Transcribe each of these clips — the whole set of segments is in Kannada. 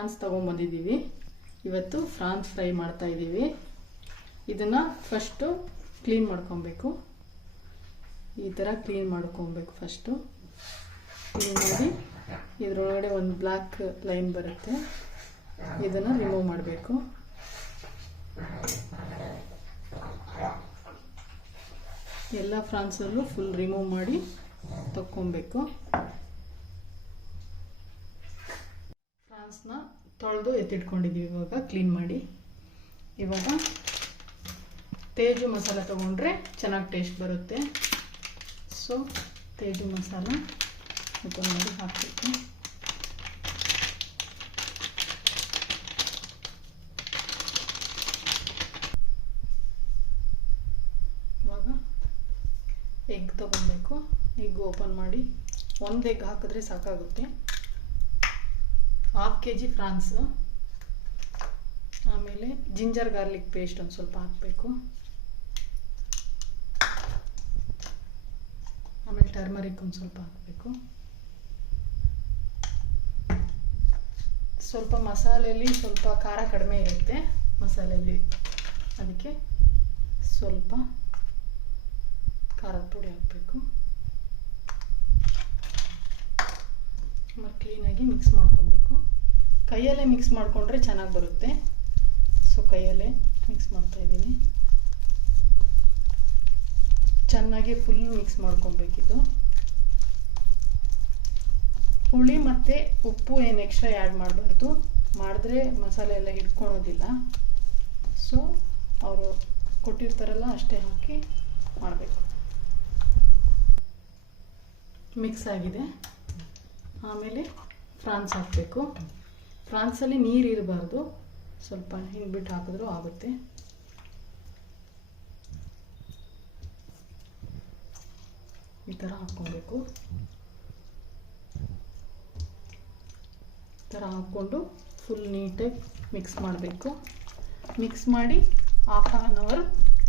ಫ್ರಾನ್ಸ್ ತೊಗೊಂಬಂದಿದ್ದೀವಿ. ಇವತ್ತು ಫ್ರಾನ್ಸ್ ಫ್ರೈ ಮಾಡ್ತಾ ಇದ್ದೀವಿ. ಇದನ್ನು ಫಸ್ಟು ಕ್ಲೀನ್ ಮಾಡ್ಕೊಬೇಕು. ಈ ಥರ ಕ್ಲೀನ್ ಮಾಡ್ಕೊಬೇಕು ಫಸ್ಟು ಕ್ಲೀನ್ ಮಾಡಿ ಇದರೊಳಗಡೆ ಒಂದು ಬ್ಲ್ಯಾಕ್ ಲೈನ್ ಬರುತ್ತೆ. ಇದನ್ನು ರಿಮೂವ್ ಮಾಡಬೇಕು. ಎಲ್ಲ ಫ್ರಾನ್ಸಲ್ಲೂ ಫುಲ್ ರಿಮೂವ್ ಮಾಡಿ ತಕ್ಕೊಬೇಕು. ತೊಳೆದು ಎತ್ತಿಟ್ಕೊಂಡಿದ್ದೀವಿ ಇವಾಗ ಕ್ಲೀನ್ ಮಾಡಿ. ಇವಾಗ ತೇಜು ಮಸಾಲ ತೊಗೊಂಡ್ರೆ ಚೆನ್ನಾಗಿ ಟೇಸ್ಟ್ ಬರುತ್ತೆ. ಸೊ ತೇಜು ಮಸಾಲ ಓಪನ್ ಮಾಡಿ ಹಾಕಬೇಕು. ಇವಾಗ ಎಗ್ ತೊಗೊಬೇಕು ಎಗ್ ಓಪನ್ ಮಾಡಿ, ಒಂದು ಎಗ್ ಹಾಕಿದ್ರೆ ಸಾಕಾಗುತ್ತೆ. ಹಾಫ್ ಕೆ ಜಿ ಫ್ರಾನ್ಸ್ ಆಮೇಲೆ ಜಿಂಜರ್ ಗಾರ್ಲಿಕ್ ಪೇಸ್ಟ್ ಒಂದು ಸ್ವಲ್ಪ ಹಾಕಬೇಕು. ಆಮೇಲೆ ಟರ್ಮರಿಕ್ ಒಂದು ಸ್ವಲ್ಪ ಹಾಕಬೇಕು. ಸ್ವಲ್ಪ ಮಸಾಲೆಯಲ್ಲಿ ಸ್ವಲ್ಪ ಖಾರ ಕಡಿಮೆ ಇರುತ್ತೆ ಮಸಾಲೆಯಲ್ಲಿ ಅದಕ್ಕೆ ಸ್ವಲ್ಪ ಖಾರದ ಪುಡಿ ಹಾಕಬೇಕು. ಆಮೇಲೆ ಕ್ಲೀನಾಗಿ ಮಿಕ್ಸ್ ಮಾಡ್ಕೊಬೇಕು. ಕೈಯಲ್ಲೇ ಮಿಕ್ಸ್ ಮಾಡಿಕೊಂಡ್ರೆ ಚೆನ್ನಾಗಿ ಬರುತ್ತೆ. ಸೊ ಕೈಯಲ್ಲೇ ಮಿಕ್ಸ್ ಮಾಡ್ತಾ ಇದ್ದೀನಿ. ಚೆನ್ನಾಗಿ ಫುಲ್ ಮಿಕ್ಸ್ ಮಾಡ್ಕೊಬೇಕಿದು. ಹುಳಿ ಮತ್ತು ಉಪ್ಪು ಏನು ಎಕ್ಸ್ಟ್ರಾ ಆ್ಯಡ್ ಮಾಡಬಾರ್ದು. ಮಾಡಿದ್ರೆ ಮಸಾಲೆ ಎಲ್ಲ ಹಿಡ್ಕೊಳೋದಿಲ್ಲ. ಸೊ ಅವರು ಕೊಟ್ಟಿರ್ತಾರಲ್ಲ, ಅಷ್ಟೇ ಹಾಕಿ ಮಾಡಬೇಕು. ಮಿಕ್ಸ್ ಆಗಿದೆ. ಆಮೇಲೆ ಫ್ರಾನ್ಸ್ ಹಾಕಬೇಕು. ಫ್ರಾನ್ಸಲ್ಲಿ ನೀರು ಇರಬಾರ್ದು. ಸ್ವಲ್ಪ ಹಿಂಡ್ಬಿಟ್ಟು ಹಾಕಿದ್ರೂ ಆಗುತ್ತೆ. ಈ ಥರ ಹಾಕ್ಕೊಬೇಕು. ಈ ಥರ ಹಾಕ್ಕೊಂಡು ಫುಲ್ ನೀಟಾಗಿ ಮಿಕ್ಸ್ ಮಾಡಬೇಕು. ಮಿಕ್ಸ್ ಮಾಡಿ ಹಾಫ್ ಆನ್ ಅವರ್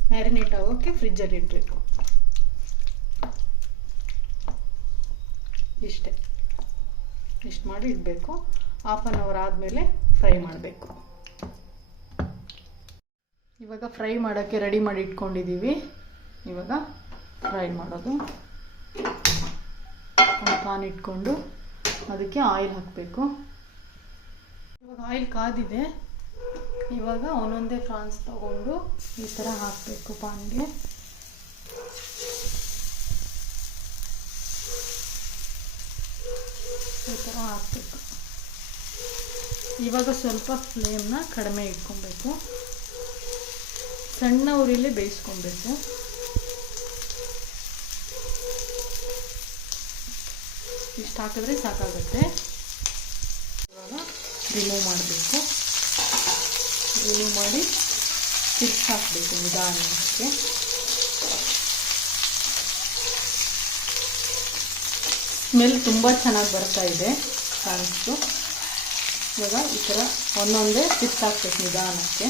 ಮ್ಯಾರಿನೇಟ್ ಆಗೋಕ್ಕೆ ಫ್ರಿಜ್ಜಲ್ಲಿ ಇಡಬೇಕು. ಇಷ್ಟೇ. ಇಷ್ಟು ಮಾಡಿ ಇಡಬೇಕು. ಹಾಫ್ ಆನ್ ಅವರ್ ಆದಮೇಲೆ ಫ್ರೈ ಮಾಡಬೇಕು. ಇವಾಗ ಫ್ರೈ ಮಾಡೋಕ್ಕೆ ರೆಡಿ ಮಾಡಿ ಇಟ್ಕೊಂಡಿದ್ದೀವಿ ಇವಾಗ ಫ್ರೈ ಮಾಡೋದು. ಒಂದು ಪಾನ್ ಇಟ್ಕೊಂಡು ಅದಕ್ಕೆ ಆಯಿಲ್ ಹಾಕಬೇಕು. ಇವಾಗ ಆಯಿಲ್ ಕಾದಿದೆ. ಇವಾಗ ಒಂದೊಂದೇ ಫ್ರಾನ್ಸ್ ತಗೊಂಡು ಈ ಥರ ಹಾಕಬೇಕು ಪಾನ್ಗೆ ಈ ಥರ ಹಾಕ್ಬೇಕು ಇವಾಗ ಸ್ವಲ್ಪ ಫ್ಲೇಮ್ನ ಕಡಿಮೆ ಇಟ್ಕೊಬೇಕು. ಸಣ್ಣ ಉರಿಲಿ ಬೇಯಿಸ್ಕೊಬೇಕು. ಇಷ್ಟು ಹಾಕಿದ್ರೆ ಸಾಕಾಗುತ್ತೆ. ಇವಾಗ ರಿಮೂವ್ ಮಾಡಬೇಕು. ರಿಮೂವ್ ಮಾಡಿ ಸಿಕ್ಸ್ ಹಾಕಬೇಕು ನಿಧಾನಕ್ಕೆ. ಸ್ಮೆಲ್ ತುಂಬ ಚೆನ್ನಾಗಿ ಬರ್ತಾ ಇದೆ. ಕಾಣಿಸ್ತು ಇವಾಗ ಈ ಥರ ಒಂದೊಂದೇ ಸಿಕ್ಸ್ ಹಾಕ್ಬೇಕು ನಿಧಾನಕ್ಕೆ.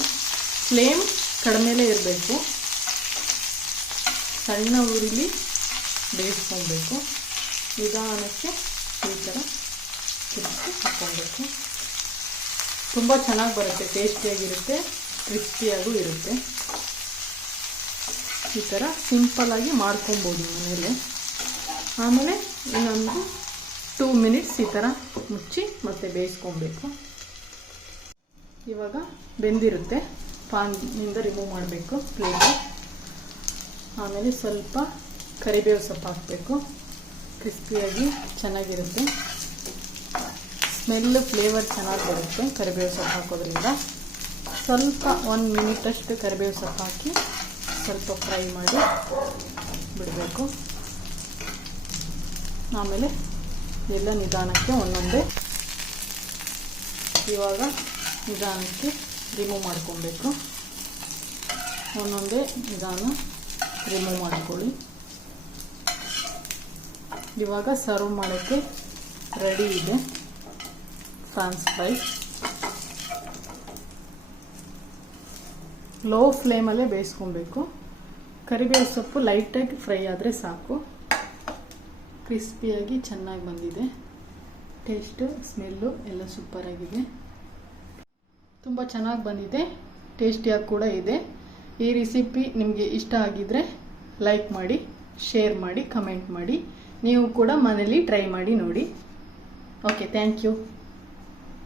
ಫ್ಲೇಮ್ ಕಡಿಮೆಲೇ ಇರಬೇಕು. ಸಣ್ಣ ಊರಿಲಿ ಬೇಯಿಸ್ಕೊಬೇಕು. ನಿಧಾನಕ್ಕೆ ಈ ಥರ ತಿರುಗಿಸಿ ಹಾಕ್ಕೊಬೇಕು. ತುಂಬ ಚೆನ್ನಾಗಿ ಬರುತ್ತೆ, ಟೇಸ್ಟಿಯಾಗಿರುತ್ತೆ, ಕ್ರಿಸ್ಪಿಯಾಗೂ ಇರುತ್ತೆ. ಈ ಥರ ಸಿಂಪಲ್ಲಾಗಿ ಮಾಡ್ಕೊಬೋದು ಮನೇಲಿ. ಆಮೇಲೆ ಇನ್ನೊಂದು ಟೂ ಮಿನಿಟ್ಸ್ ಈ ಥರ ಮುಚ್ಚಿ ಮತ್ತೆ ಬೇಯಿಸ್ಕೊಬೇಕು. ಇವಾಗ ಬೆಂದಿರುತ್ತೆ. ಪಾನಿಂದ ರಿಮೂವ್ ಮಾಡಬೇಕು ಪ್ಲೇಟು ಆಮೇಲೆ ಸ್ವಲ್ಪ ಕರಿಬೇವು ಸೊಪ್ಪು ಹಾಕಬೇಕು. ಕ್ರಿಸ್ಪಿಯಾಗಿ ಚೆನ್ನಾಗಿರುತ್ತೆ. ಸ್ಮೆಲ್ ಫ್ಲೇವರ್ ಚೆನ್ನಾಗಿ ಬರುತ್ತೆ ಕರಿಬೇವು ಸೊಪ್ಪು ಹಾಕೋದ್ರಿಂದ. ಸ್ವಲ್ಪ ಒಂದು ಮಿನಿಟಷ್ಟು ಕರಿಬೇವು ಸೊಪ್ಪು ಹಾಕಿ ಸ್ವಲ್ಪ ಫ್ರೈ ಮಾಡಿ ಬಿಡಬೇಕು. ಆಮೇಲೆ ಎಲ್ಲ ನಿಧಾನಕ್ಕೆ ಒಂದೊಂದೇ. ಇವಾಗ ನಿಧಾನಕ್ಕೆ ರಿಮೂವ್ ಮಾಡ್ಕೊಬೇಕು. ಒಂದೊಂದೇ ನಿಧಾನ ರಿಮೂವ್ ಮಾಡ್ಕೊಳ್ಳಿ. ಇವಾಗ ಸರ್ವ್ ಮಾಡೋಕ್ಕೆ ರೆಡಿ ಇದೆ. ಫ್ರಾನ್ಸ್ ಫ್ರೈ ಲೋ ಫ್ಲೇಮಲ್ಲೇ ಬೇಯಿಸ್ಕೊಬೇಕು. ಕರಿಬೇವು ಸೊಪ್ಪು ಲೈಟಾಗಿ ಫ್ರೈ ಆದರೆ ಸಾಕು. ಕ್ರಿಸ್ಪಿಯಾಗಿ ಚೆನ್ನಾಗಿ ಬಂದಿದೆ. ಟೇಸ್ಟು ಸ್ಮೆಲ್ಲು ಎಲ್ಲ ಸೂಪರಾಗಿದೆ ತುಂಬ ಚೆನ್ನಾಗಿ ಬಂದಿದೆ. ಟೇಸ್ಟಿಯಾಗಿ ಕೂಡ ಇದೆ. ಈ ರೆಸಿಪಿ ನಿಮಗೆ ಇಷ್ಟ ಆಗಿದ್ರೆ ಲೈಕ್ ಮಾಡಿ ಶೇರ್ ಮಾಡಿ ಕಮೆಂಟ್ ಮಾಡಿ. ನೀವು ಕೂಡ ಮನೇಲಿ ಟ್ರೈ ಮಾಡಿ ನೋಡಿ. Okay thank you